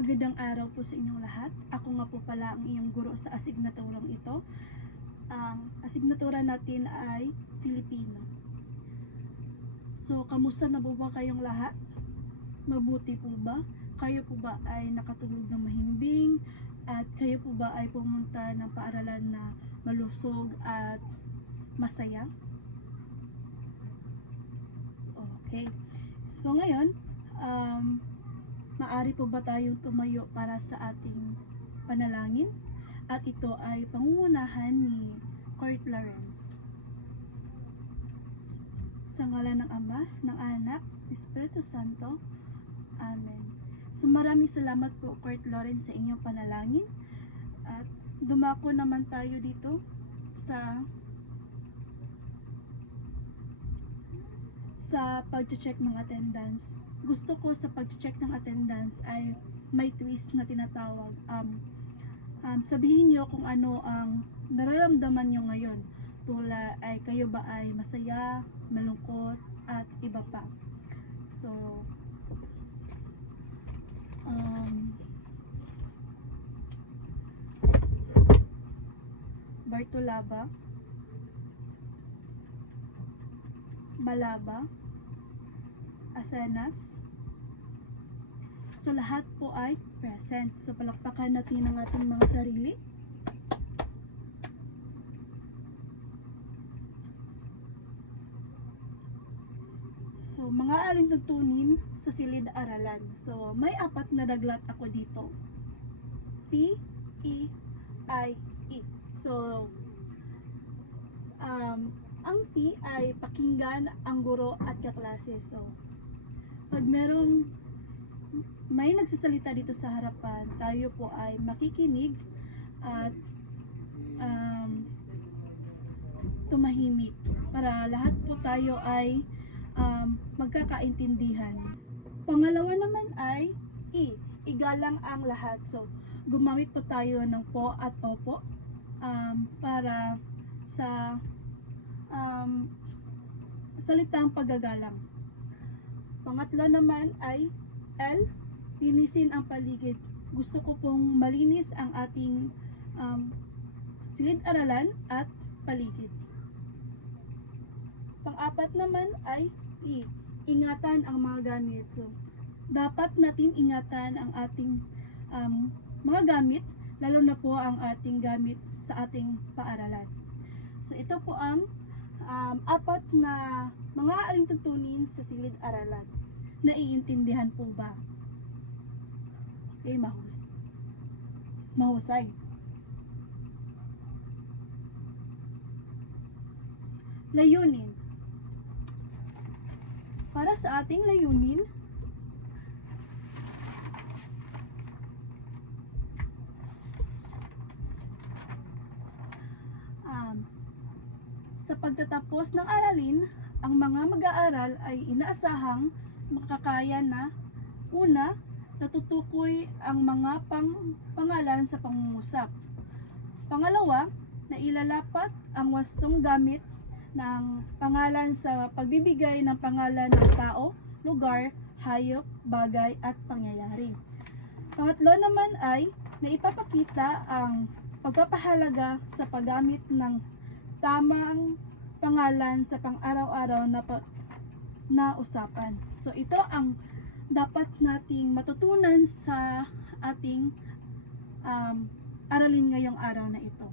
Magandang araw po sa inyong lahat. Ako nga po pala ang iyong guro sa asignaturang ito. Ang asignatura natin ay Filipino. So, kamusta na po ba kayong lahat? Mabuti po ba? Kayo po ba ay nakatulog ng mahimbing? At kayo po ba ay pumunta ng paaralan na malusog at masaya? Okay. So, ngayon, maaari po ba tayong tumayo para sa ating panalangin? At ito ay pangungunahan ni Court Lawrence. Sa ngalan ng Ama, ng Anak, Espiritu Santo. Amen. So maraming salamat po Court Lawrence sa inyong panalangin. At dumako naman tayo dito sa pag-check ng attendance. Gusto ko sa pag-check ng attendance ay may twist na tinatawag. Sabihin nyo kung ano ang nararamdaman nyo ngayon. Tula ay kayo ba ay masaya, malungkot, at iba pa. So, Bartolaba, Balaba, Asenas. So lahat po ay present. So palakpakan natin ang ating mga sarili. So mga aling tutunin sa silid-aralan. So may 4 na daglat ako dito. P, E, I, E. So ang P ay pakinggan ang guro at kaklase. So pag may nagsasalita dito sa harapan, tayo po ay makikinig at tumahimik para lahat po tayo ay magkakaintindihan. Pangalawa naman ay I, igalang ang lahat. So gumamit po tayo ng po at opo para sa salitang paggagalang. Pangatlo naman ay L, linisin ang paligid. Gusto ko pong malinis ang ating silid-aralan at paligid. Pang-apat naman ay I, ingatan ang mga gamit. So, dapat natin ingatan ang ating mga gamit, lalo na po ang ating gamit sa ating paaralan. So, ito po ang 4 na mga alintugtunin sa silid-aralan. Naiintindihan po ba? Okay, mahusay. Layunin. Para sa ating layunin, sa pagtatapos ng aralin, ang mga mag-aaral ay inaasahang makakaya na una, natutukoy ang mga pangalan sa pangungusap. Pangalawa, na ilalapat ang wastong gamit ng pangalan sa pagbibigay ng pangalan ng tao, lugar, hayop, bagay at pangyayari. Pangatlo naman ay naipapakita ang pagpapahalaga sa paggamit ng tamang pangalan sa pang-araw-araw na usapan. So ito ang dapat nating matutunan sa ating aralin ngayong araw na ito.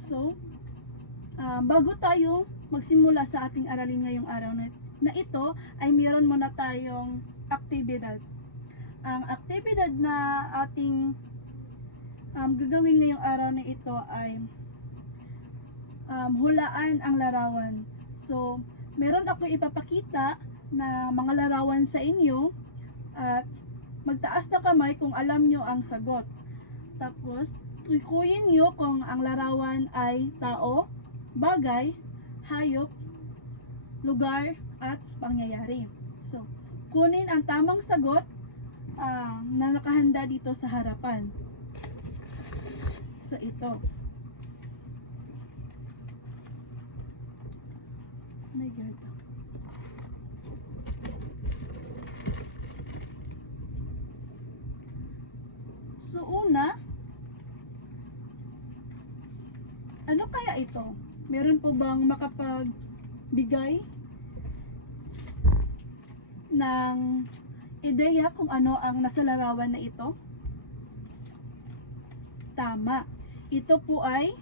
So, bago tayo magsimula sa ating aralin ngayong araw na ito, ay mayroon muna tayong aktibidad. Ang aktibidad na ating gagawin ngayong araw na ito ay hulaan ang larawan. So, meron ako ipapakita na mga larawan sa inyo at magtaas na kamay kung alam nyo ang sagot. Tapos, tukuyin nyo kung ang larawan ay tao, bagay, hayop, lugar, at pangyayari. So, kunin ang tamang sagot na nakahanda dito sa harapan. So ito. My God. So una, ano kaya ito? Meron po bang makapagbigay ng ideya kung ano ang nasa larawan na ito? Tama. Ito po ay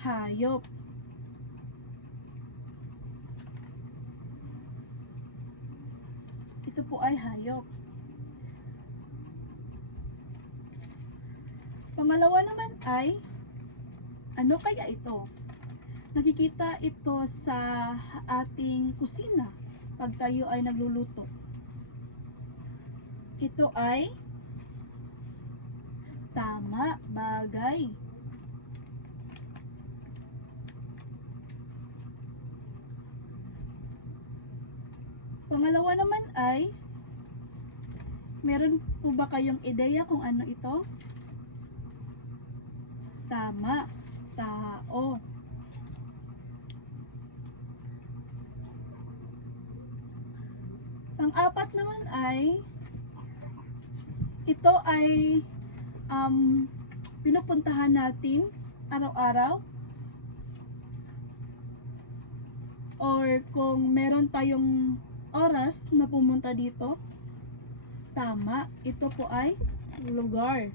hayop. Ito po ay hayop. Pangalawa naman ay, ano kaya ito? Nakikita ito sa ating kusina pag tayo ay nagluluto. Ito ay tama, bagay. Pangalawa naman ay, meron po ba kayong ideya kung ano ito? Tama, tao. Pang-apat naman ay, ito ay pinupuntahan natin araw-araw, or kung meron tayong oras na pumunta dito. Tama, ito po ay lugar.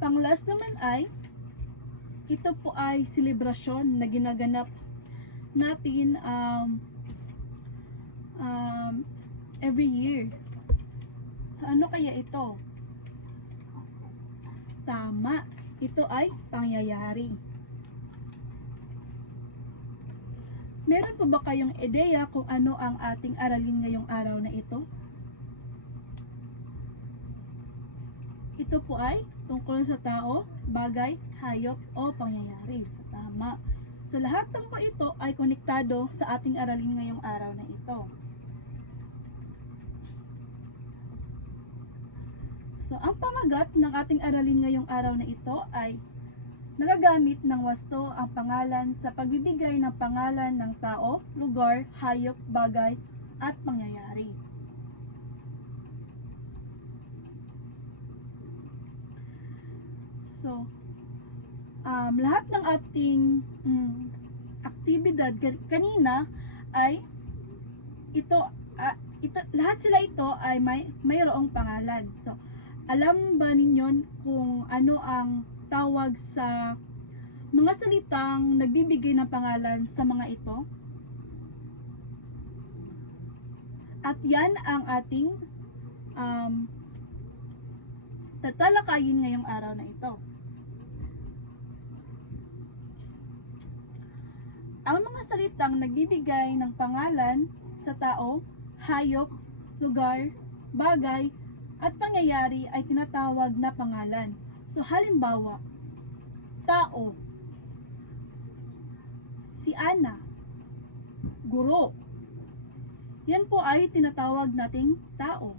Pang-last naman ay, ito po ay selebrasyon na ginaganap natin every year. So ano kaya ito? Tama, ito ay pangyayari. Meron po ba kayong ideya kung ano ang ating aralin ngayong araw na ito? Ito po ay tungkol sa tao, bagay, hayop, o pangyayari. So, tama. So, lahat ng po ito ay konektado sa ating aralin ngayong araw na ito. So, ang pamagat ng ating aralin ngayong araw na ito ay nagagamit ng wasto ang pangalan sa pagbibigay ng pangalan ng tao, lugar, hayop, bagay, at pangyayari. So, lahat ng ating aktibidad kanina ay lahat sila ito ay mayroong pangalan. So, alam ba ninyo kung ano ang tawag sa mga salitang nagbibigay ng pangalan sa mga ito? At yan ang ating tatalakayin ngayong araw na ito. Ang mga salitang nagbibigay ng pangalan sa tao, hayop, lugar, bagay, at pangyayari ay tinatawag na pangalan. So, halimbawa, tao, si Ana, guro. Yan po ay tinatawag nating tao.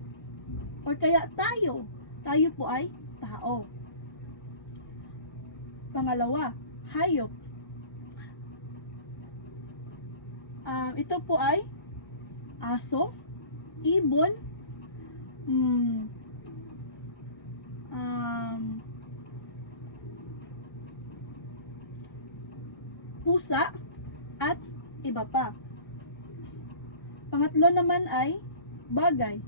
O kaya tayo po ay tao. Pangalawa, hayop. Ito po ay aso, ibon, pusa, at iba pa. Pangatlo naman ay bagay.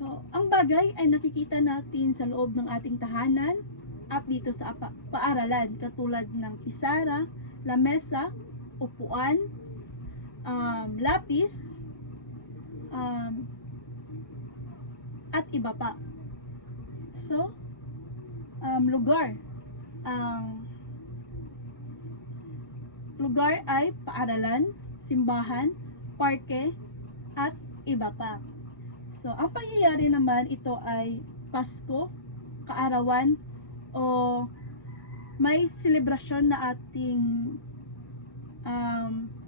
So, ang bagay ay nakikita natin sa loob ng ating tahanan at dito sa paaralan, katulad ng pisara, lamesa, upuan, lapis, at iba pa. So, lugar. Lugar ay paaralan, simbahan, parke, at iba pa. So, ang pangyayari naman, ito ay Pasko, kaarawan, o may selebrasyon na ating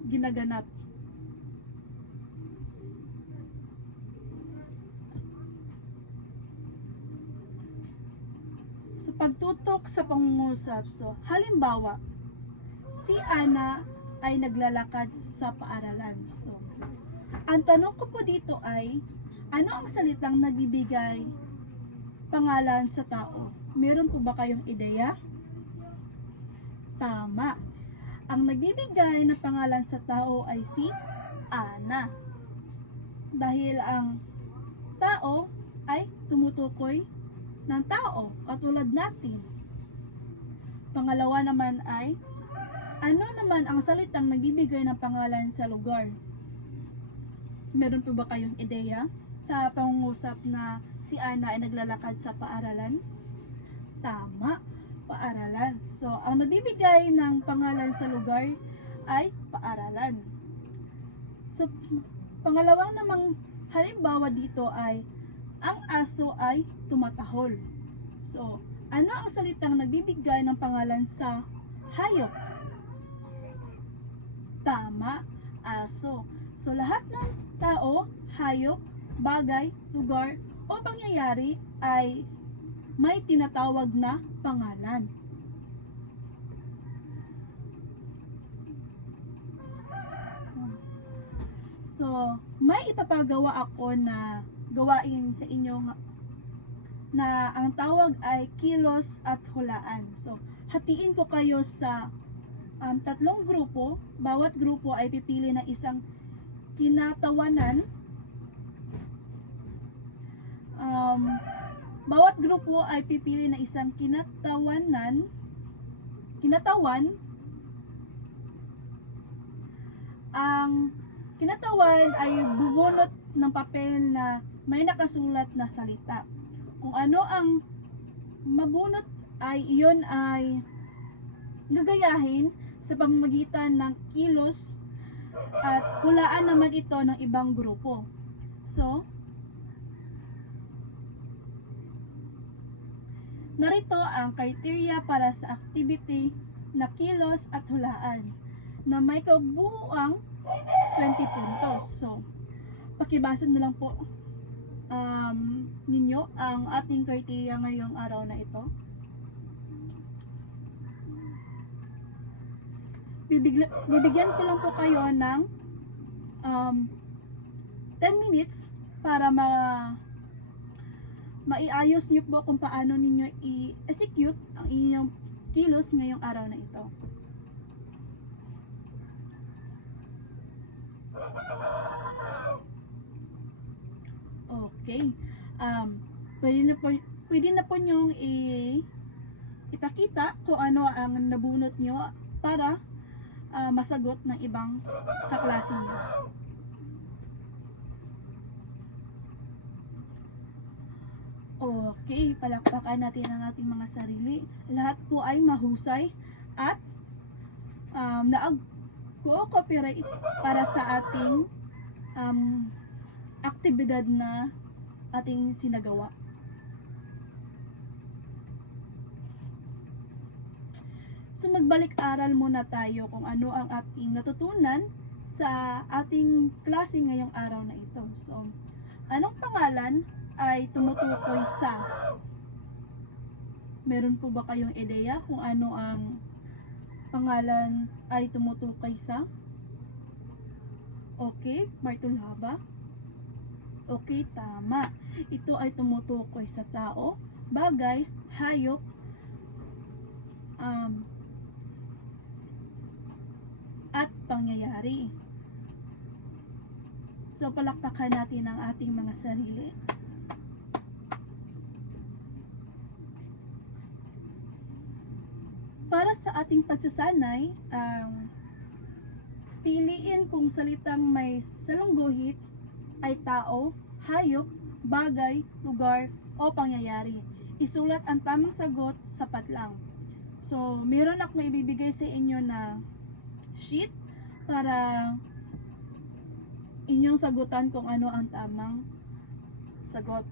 ginaganap. So, pagtutok sa pangungusap. So, halimbawa, si Ana ay naglalakad sa paaralan. So, ang tanong ko po dito ay, ano ang salitang nagbibigay pangalan sa tao? Meron po ba kayong ideya? Tama. Ang nagbibigay ng pangalan sa tao ay si Ana. Dahil ang tao ay tumutukoy ng tao, katulad natin. Pangalawa naman ay, ano naman ang salitang nagbibigay ng pangalan sa lugar? Meron po ba kayong ideya sa pangungusap na si Ana ay naglalakad sa paaralan? Tama, paaralan. So, ang nagbibigay ng pangalan sa lugar ay paaralan. So, pangalawang namang halimbawa dito ay, ang aso ay tumatahol. So, ano ang salitang nagbibigay ng pangalan sa hayop? Tama, aso. So, lahat ng tao, hayop, bagay, lugar, o pangyayari ay may tinatawag na pangalan. So, may ipapagawa ako na gawain sa inyo na ang tawag ay kilos at hulaan. So, hatiin ko kayo sa tatlong grupo. Bawat grupo ay pipili ng isang kinatawanan. Bawat grupo ay pipili ng isang kinatawan. Ang kinatawan ay bubunot ng papel na may nakasulat na salita. Kung ano ang mabunot ay iyon ay gagayahin sa pamamagitan ng kilos at hulaan naman ito ng ibang grupo. So, narito ang criteria para sa activity na kilos at hulaan na may kabuuang 20 puntos. So, pakibasa na lang po ninyo ang ating criteria ngayong araw na ito. Bibigyan ko lang po kayo ng 10 minutes para maiayos niyo po kung paano ninyo i-execute ang inyong kilos ngayong araw na ito. Okay. Pwede na po nyong ipakita kung ano ang nabunot nyo para masagot ng ibang kaklase nyo. Okay, palakpakan natin ang ating mga sarili. Lahat po ay mahusay at nag-cooperate para sa ating aktibidad na ating sinagawa. So magbalik-aral muna tayo kung ano ang ating natutunan sa ating klase ngayong araw na ito. So, anong pangalan ay tumutukoy sa? Meron po ba kayong ideya kung ano ang pangalan ay tumutukoy sa? Okay, Martulhaba. Okay, tama. Ito ay tumutukoy sa tao, bagay, hayop, at pangyayari. So, palakpakan natin ang ating mga sarili. Para sa ating pagsasanay, piliin kung salitang may salungguhit ay tao, hayop, bagay, lugar, o pangyayari. Isulat ang tamang sagot, sapat lang. So, meron akong ibibigay sa inyo na sheet para inyong sagutan kung ano ang tamang sagot.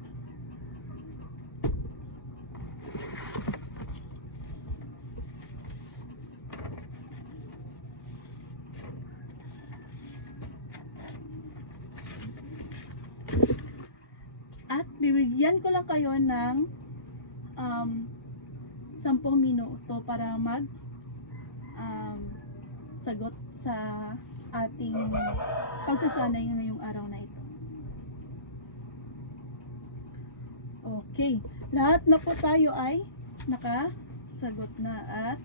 At bibigyan ko lang kayo ng 10 minuto para mag sagot sa ating pagsasanay ngayong araw na ito. Okay, lahat na po tayo ay nakasagot na at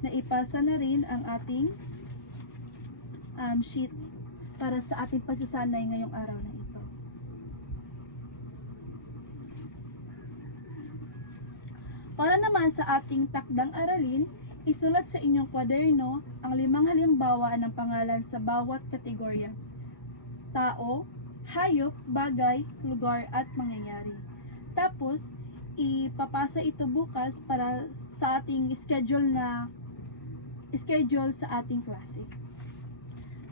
naipasa na rin ang ating sheet para sa ating pagsasanay ngayong araw na ito. Para naman sa ating takdang aralin, isulat sa inyong kwaderno ang 5 halimbawa ng pangalan sa bawat kategorya: tao, hayop, bagay, lugar at mangyayari. Tapos, ipapasa ito bukas para sa ating schedule sa ating klase.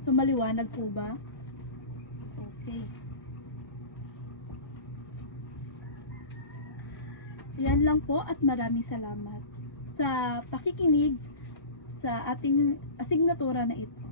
So, maliwanag po ba? Okay. Yan lang po at maraming salamat sa pakikinig sa ating asignatura na ito.